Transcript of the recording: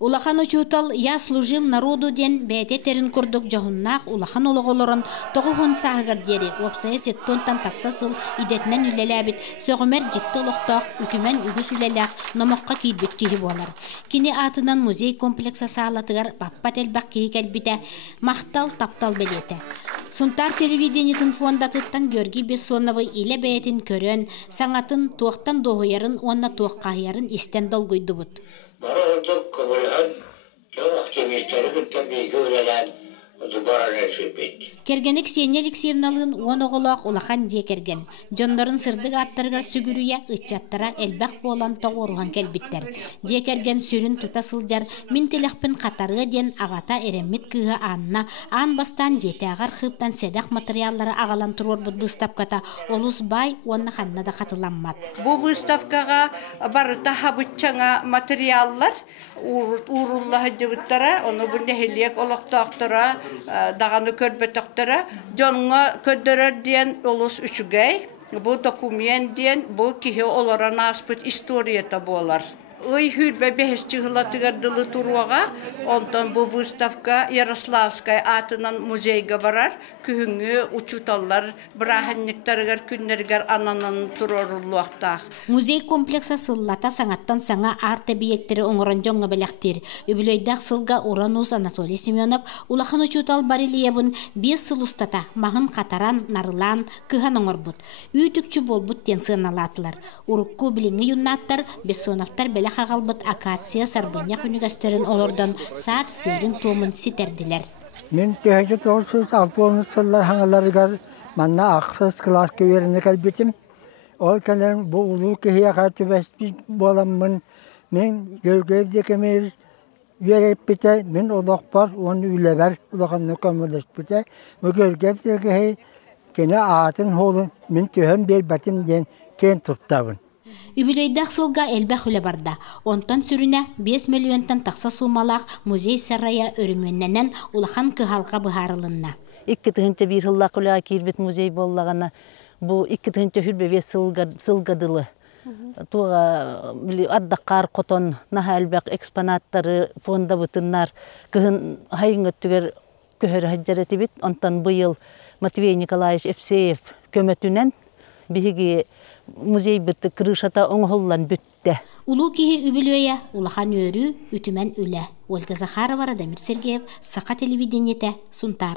Улахан учутал «Я служил народу» ден бәйте терін күрдік жағыннақ улахан олығылырын тоғығын сағығыр дері опсайы сеттонтан тақсасыл идетінен үлеләбіт сөғімер жікті олықтақ үтімен үгіс үлеләқ номаққа кейдбіт кейі болар. Кені атынан музей комплекса сағалатығар баппат әлбақ кейі кәлбіті мақтал таптал белеті. Сунтар телевидениетін фондатыттан Георгий Бессоновы иле бәйтін көрін, саңатын туақтан доғыярын, онна туаққағыярын істен долгойды бұд. Бара отук кабылхан, çok aktivistleri tabii görülen Барана сөйбет. Кергенек Ксения Алексеевналын он оғылақ улахан де керген. Жондарын сырдық аттарғар сүгірүйе ұтчаттара әлбәқ болан тоғыруған кәлбіттер. Де керген сүрін тұтасылдар min телеқпін қатары ден ағата эреммит кыға анна, ан бастан деті ағар қыптан седақ материаллары ағалан тұрор бұд выставката олус бай онна ханна да қатыламмад. Бұл выставкаға барыта хабытчаңа материаллар уруллахы жыбыттара, оны бұнне хелек олықтақтыра, дағаны көрбетақтыра, жонға көддірер ден олыс үшігей, бұл документ ден, бұл кихе оларан аспыт историята болар. Ой хүрбе бәхесчіғылатығар дылы тұруаға, онтан бұл выставка Ярославскай атынан музейға барар, күхіңі учуталлар, бірахынніктарығар күннергер ананын тұрорулуақтақ. Музей комплекса сыллата саңаттан саңа арт объекттері оңырын жоңға бәліқтер. Үбілойдақ сылға Уранус Анатолий Семенов улахан учутал барилиябын 5 сыл ұстата, мағын қатаран, нарылан, кыған оңыр бұд. Үйтікчі бол бұд тен сыналатылар. Урукку біліңі юннаттар, Бессоновтар бәлі қағалбыт акация сарбыня хүнігастерін олардан саат сейрін туымын ситерділер. Мен тәхәжі 960 сыллар хаңаларығар манна ақсыз класс көверіне кәлбетім. Ол кәлерін бұл ұлу көхе қаты бәспі боламын. Мен гөлгөйді кәмейіз вереп біте, мен олақ бар, оны үлі бар, олақанны көміліс біте. Бұл гөлгөйді көхе кені атын холын, мен төхін бел бәтім ден кен тұттауын. Үбілейдақ сылға әлбәқ үлі барда. Онтан сүріне 5 миллионтан тақса сумалақ музей сарая өріменненен улахан кығалға бұхарылынна. 2 bir hıllaq ulağa kirbet muzey bollağana bu 2 hülbe sılgadılı. Tuğa addaqar qoton naha elbaq eksponatları fonda bütünler kıhın hayın öttüger köhör haccareti bit. Ondan bu yıl Matvey Nikolaevich Evseyev kömetünen bihigi muzey bitti kırışata oңhollan bütte. Ulu kihi übülöye ulahan örü ütümen üle. Olga Zakharova, Radamir Sergeyev, Saqa televideniyete, Suntar.